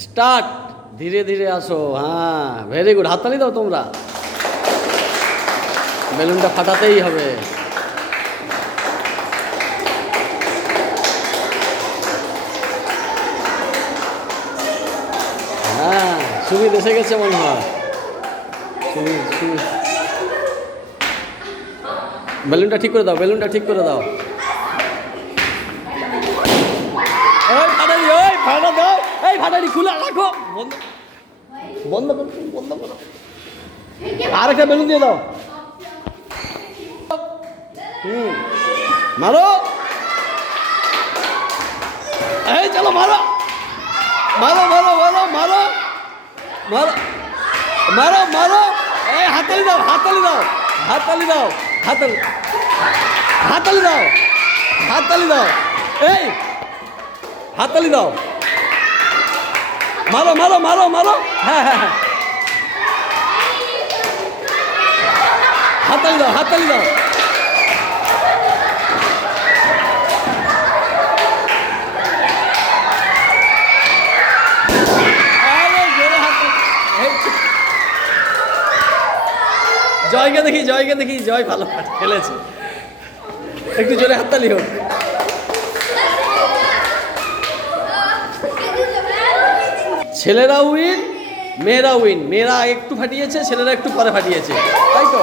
Start. ধীরে ধীরে আসো। হ্যাঁ, ভেরি গুড। হাততালি দাও তোমরা। বেলুনটা ফাটাতেই হবে। হ্যাঁ, সুমিত এসে গেছে মনে হয়। সুমিত, সুমিত, বেলুনটা ঠিক করে দাও, বেলুনটা ঠিক করে দাও। ওই ফাটালি, ওই ফাটা দাও, এই ফাটালি খুলে রাখো। বন্ধ, বন্ধ করো, বন্ধ করো। আর একটা বেলুন দিয়ে দাও। মারো, এই চলো মারো, মারো মারো মারো মারো মারো মারো মারো। এই হাততালি দাও, হাততালি দাও, হাততালি দাও, হাততালি, হাততালি দাও, হাততালি দাও। এই হাততালি দাও। মারো মারো মারো মারো। হ্যাঁ হ্যাঁ হ্যাঁ, হাততালি দাও, হাততালি দাও। জয়কে দেখি, জয়কে দেখি, জয় ভালো খেলেছে। একটু জোরে হাততালি হোক। ছেলেরা উইন, মেয়েরা উইন। মেয়েরা একটু ফাটিয়েছে, ছেলেরা একটু পরে ফাটিয়েছে, তাই তো।